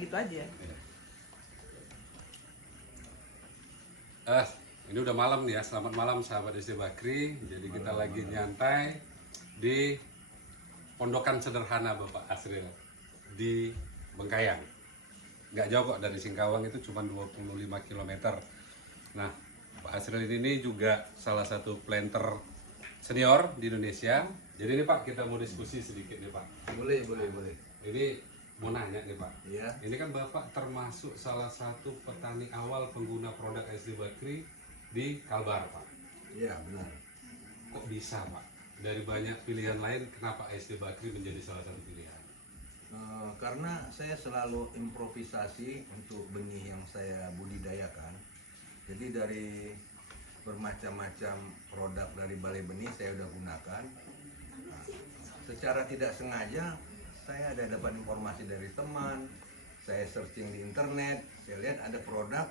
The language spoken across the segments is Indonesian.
gitu aja. Ini udah malam nih ya. Selamat malam sahabat SD Bakri. Jadi kita lagi nyantai di Pondokan Sederhana Bapak Asril di Bengkayang. Nggak jauh kok dari Singkawang, itu cuma 25 km. Nah, Pak Asril ini juga salah satu planter senior di Indonesia. Jadi ini Pak, kita mau diskusi sedikit nih Pak. Boleh. Ini mau nanya nih Pak. Iya. Ini kan Bapak termasuk salah satu petani awal pengguna produk SD Bakri di Kalbar Pak. Iya, benar. Kok bisa Pak? Dari banyak pilihan lain, kenapa SD Bakri menjadi salah satu pilihan? Karena saya selalu improvisasi untuk benih yang saya budidayakan. Jadi dari bermacam-macam produk dari balai benih saya udah gunakan. Nah, secara tidak sengaja saya ada dapat informasi dari teman, saya searching di internet, saya lihat ada produk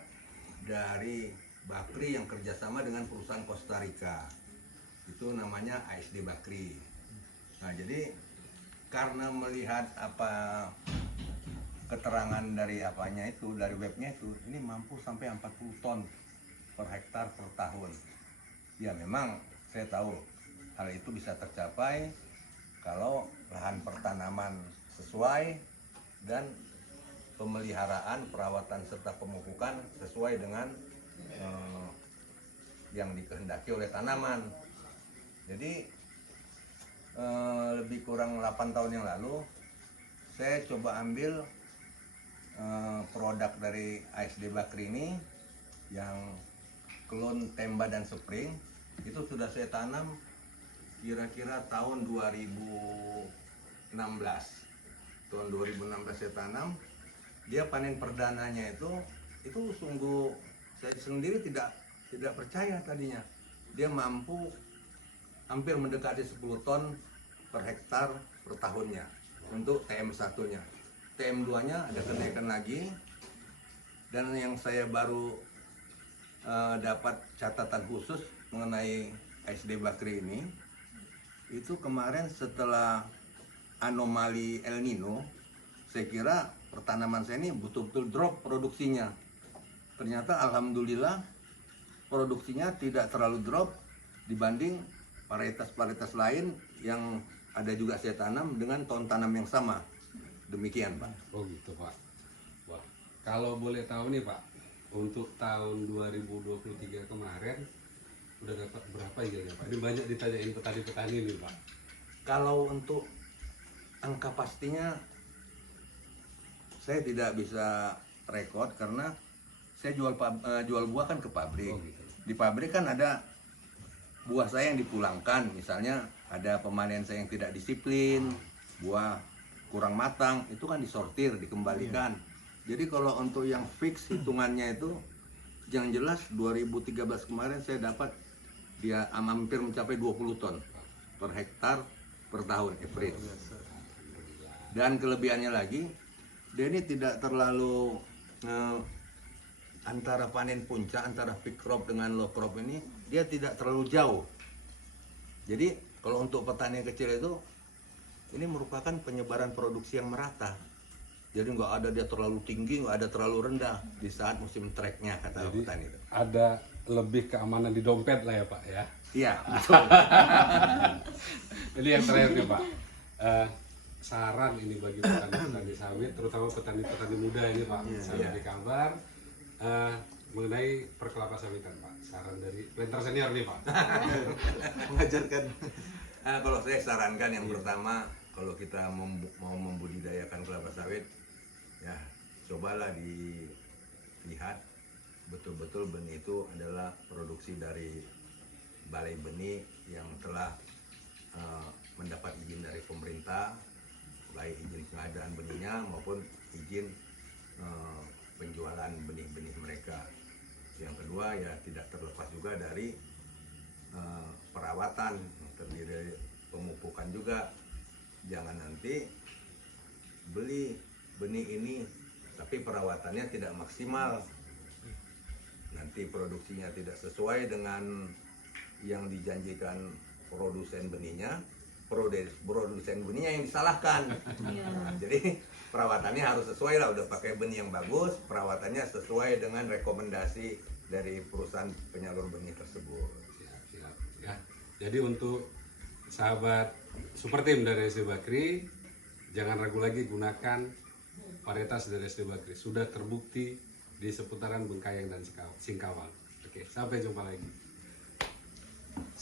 dari Bakri yang kerjasama dengan perusahaan Costa Rica. Itu namanya ASD Bakri. Nah, jadi karena melihat apa keterangan dari apanya itu, dari webnya itu, ini mampu sampai 40 ton per hektar per tahun. Ya memang saya tahu hal itu bisa tercapai kalau lahan pertanaman sesuai dan pemeliharaan, perawatan serta pemupukan sesuai dengan yang dikehendaki oleh tanaman. Jadi lebih kurang 8 tahun yang lalu saya coba ambil produk dari ASD Bakri ini yang klon Temba dan Spring. Itu sudah saya tanam kira-kira tahun 2016. Tahun 2016 saya tanam. Dia panen perdananya itu sungguh saya sendiri tidak percaya tadinya. Dia mampu hampir mendekati 10 ton per hektar per tahunnya untuk TM1-nya. TM2-nya ada kenaikan lagi. Dan yang saya baru dapat catatan khusus mengenai ASD Bakri ini, itu kemarin setelah anomali El Nino, saya kira pertanaman saya ini betul-betul drop produksinya. Ternyata alhamdulillah produksinya tidak terlalu drop dibanding varietas-varietas lain yang ada juga saya tanam dengan tahun tanam yang sama. Demikian Pak. Oh gitu Pak. Wah, kalau boleh tahu nih Pak, untuk tahun 2023 kemarin udah dapat berapa ya Pak? Ini banyak ditanyain petani-petani nih Pak. Kalau untuk angka pastinya saya tidak bisa rekod karena saya jual buah kan ke pabrik. Oh, gitu. Di pabrik kan ada buah saya yang dipulangkan, misalnya ada pemanen saya yang tidak disiplin, buah kurang matang, itu kan disortir, dikembalikan. Jadi kalau untuk yang fix hitungannya itu, yang jelas 2013 kemarin saya dapat dia hampir mencapai 20 ton per hektar per tahun average. Dan kelebihannya lagi, dia ini tidak terlalu antara panen puncak, antara peak crop dengan low crop ini, dia tidak terlalu jauh. Jadi kalau untuk petani kecil itu, ini merupakan penyebaran produksi yang merata. Jadi nggak ada dia terlalu tinggi, nggak ada terlalu rendah di saat musim treknya, kata Jadi, petani itu. ada lebih keamanan di dompet lah ya Pak ya. Iya, betul. Jadi yang terakhir nih Pak, saran ini bagi petani-petani sawit, terutama petani-petani muda ini Pak, misalnya di Kalbar, mengenai perkelapa sawitan Pak. Saran dari planter senior nih Pak. Mengajarkan. Nah, kalau saya sarankan yang pertama, kalau kita mau membudidayakan kelapa sawit, ya cobalah dilihat betul-betul benih itu adalah produksi dari balai benih yang telah mendapat izin dari pemerintah, baik izin pengadaan benihnya maupun izin penjualan benih-benih mereka. Yang kedua ya tidak terlepas juga dari perawatan, terdiri dari pemupukan juga. Jangan nanti beli benih ini tapi perawatannya tidak maksimal, nanti produksinya tidak sesuai dengan yang dijanjikan produsen benihnya yang disalahkan. Nah, jadi perawatannya harus sesuai lah, udah pakai benih yang bagus, perawatannya sesuai dengan rekomendasi dari perusahaan penyalur benih tersebut. Siap, ya. Jadi untuk sahabat super team dari SD Bakri, jangan ragu lagi gunakan varietas dari SD Bakri. Sudah terbukti di seputaran Bengkayang dan Singkawang. Oke, sampai jumpa lagi.